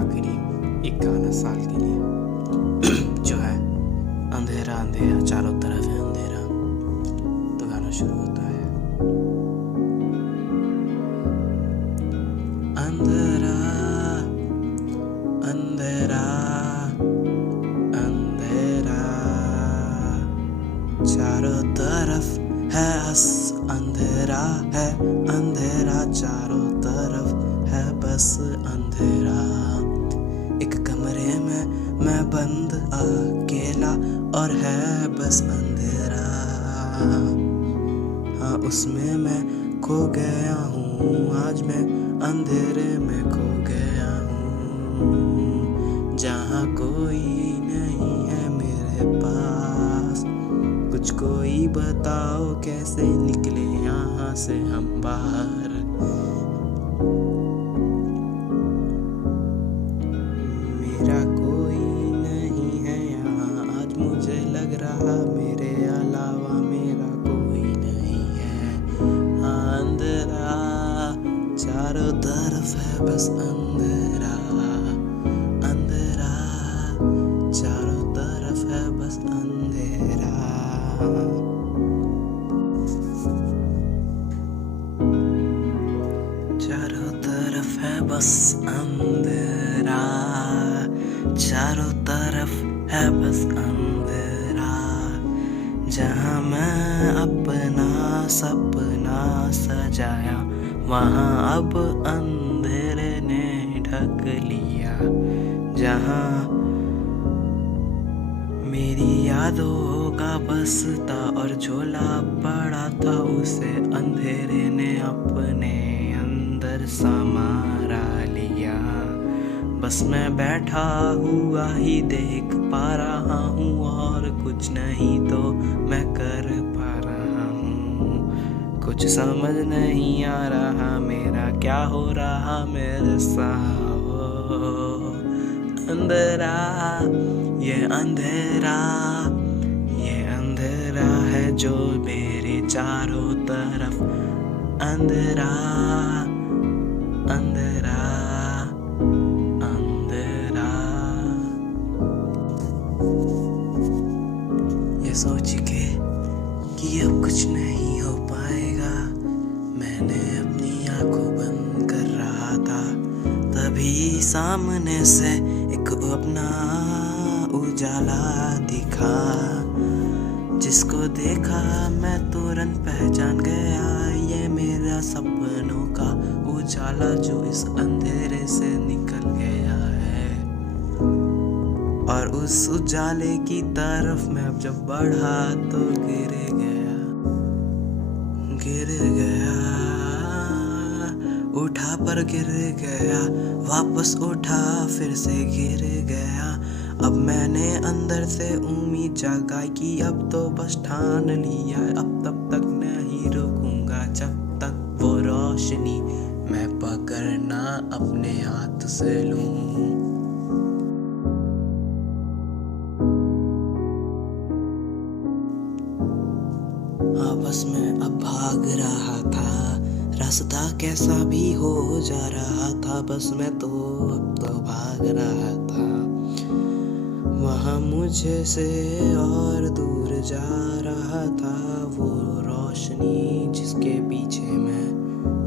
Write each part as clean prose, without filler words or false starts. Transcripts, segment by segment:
आखिरी एक गाना साल के लिए जो है अंधेरा अंधेरा चारों तरफ है अंधेरा। तो गाना शुरू होता है। अंधेरा अंधेरा अंधेरा चारों तरफ है बस अंधेरा है अंधेरा चारों तरफ है बस अंधेरा। एक कमरे में मैं बंद अकेला और है बस अंधेरा। हाँ उसमें मैं खो गया हूँ आज मैं अंधेरे में खो गया हूँ। जहाँ कोई नहीं है मेरे पास कुछ कोई बताओ कैसे निकले यहाँ से हम बाहर। मेरा कोई नहीं है यहाँ आज मुझे लग रहा मेरे अलावा मेरा कोई नहीं है। अंधेरा चारों तरफ है बस अंधेरा अंधेरा चारों तरफ है बस अंधेरा। चारों तरफ है बस अंधेरा चारों तरफ है बस अंधेरा। जहाँ मैं अपना सपना सजाया वहाँ अब अंधेरे ने ढक लिया। जहाँ मेरी यादों का बस्ता और झोला पड़ा था उसे अंधेरे ने अपने अंदर समारा लिया। बस मैं बैठा हुआ ही देख पा रहा हूँ और कुछ नहीं तो मैं कर पा रहा हूँ। कुछ समझ नहीं आ रहा मेरा क्या हो रहा मेरे साथ। अंधेरा ये अंधेरा है जो मेरे चारों तरफ अंधेरा अंधेरा अंधेरा। ये सोच के कि अब कुछ नहीं हो पाएगा मैंने अपनी आंखों बंद कर रहा था। तभी सामने से एक अपना उजाला दिखा जिसको देखा मैं तुरंत पहचान गया ये मेरा सपनों का उजाला जो इस अंधेरे से निकल गया है। और उस उजाले की तरफ मैं जब बढ़ा तो गिर गया उठा पर गिर गया वापस उठा फिर से गिर गया। अब मैंने अंदर से उम्मीद जगाई कि अब तो बस ठान लिया अब तब तक नहीं रुकूंगा जब तक वो रोशनी मैं पकड़ना अपने हाथ से लूं। बस मैं अब भाग रहा था रास्ता कैसा भी हो जा रहा था बस मैं तो अब तो भाग रहा था। वहाँ मुझे से और दूर जा रहा था वो रोशनी जिसके पीछे मैं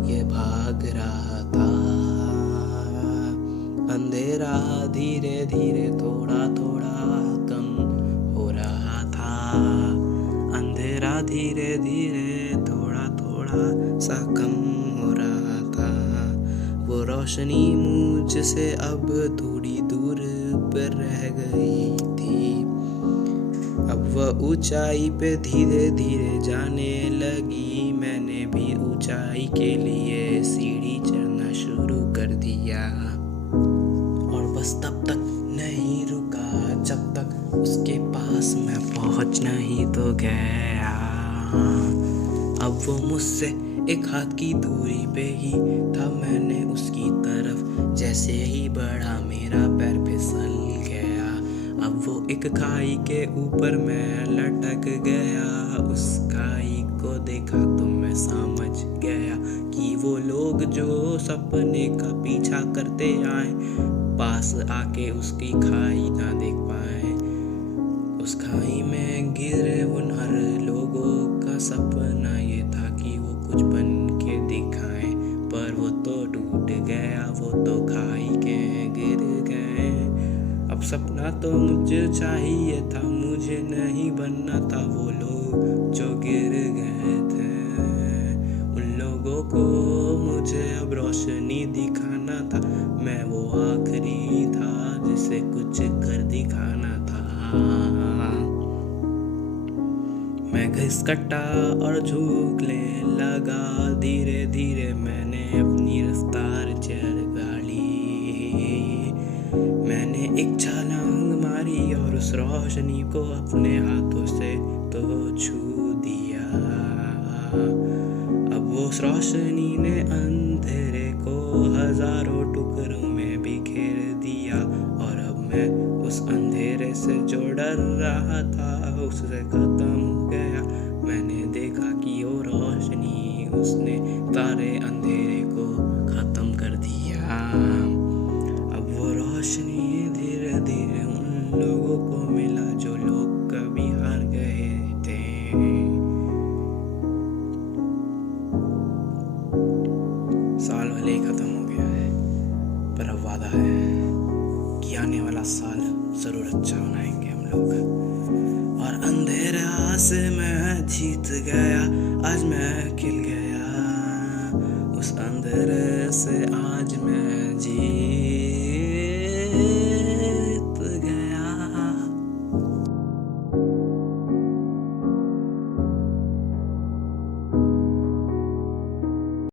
ये भाग रहा था। अंधेरा धीरे धीरे थोड़ा थोड़ा कम हो रहा था। अंधेरा धीरे धीरे थोड़ा थोड़ा सा कम हो रहा था। वो रोशनी मुझसे अब थोड़ी दूर पर रह गई थी। अब वह ऊंचाई पे धीरे धीरे जाने लगी। मैंने भी ऊंचाई के लिए सीढ़ी चढ़ना शुरू कर दिया और बस तब तक नहीं रुका जब तक उसके पास मैं पहुंच नहीं तो गया। अब वो मुझसे एक हाथ की दूरी पे ही था मैंने उसकी तरफ जैसे ही बढ़ा मेरा पैर फिसल गया। अब वो एक खाई के ऊपर मैं लटक गया। उस खाई को देखा तो मैं समझ गया कि वो लोग जो सपने का पीछा करते आए पास आके उसकी खाई ना देख पाए। उस खाई में गिरे उन हर लोगों का सपना ये था कि वो कुछ बन के दिखाए, पर वो तो टूट गया, वो तो खाई के गिर गए। अब सपना तो मुझे चाहिए था, मुझे नहीं बनना था वो लोग जो गिर गए थे। उन लोगों को मुझे अब रोशनी दिखाना था, मैं वो आखिरी था जिसे कुछ कर दिखाना था। मैं घिसकटा और झूकने लगा, धीरे धीरे मैंने अपनी रफ्तार चढ़ गाड़ी। मैंने एक छलांग मारी और उस रोशनी को अपने हाथों से तो छू दिया। अब वो रोशनी ने अंधेरे को हजारों टुकड़ों में बिखेर दिया, और अब मैं उस अंधेरे से जो डर रहा था उससे खत्म हो गया। मैंने देखा कि वो रोशनी उसने सारे अंधेरे को खत्म कर दिया। अब वो रोशनी धीरे धीरे उन लोगों को मिला जो लोग कभी हार गए थे। साल भले ही खत्म हो गया है, पर अब वादा है कि आने वाला साल जरूर अच्छा बनाएंगे हम लोग। और अंधेरा से मैं जीत गया, आज मैं खिल गया। उस अंधेरे से आज मैं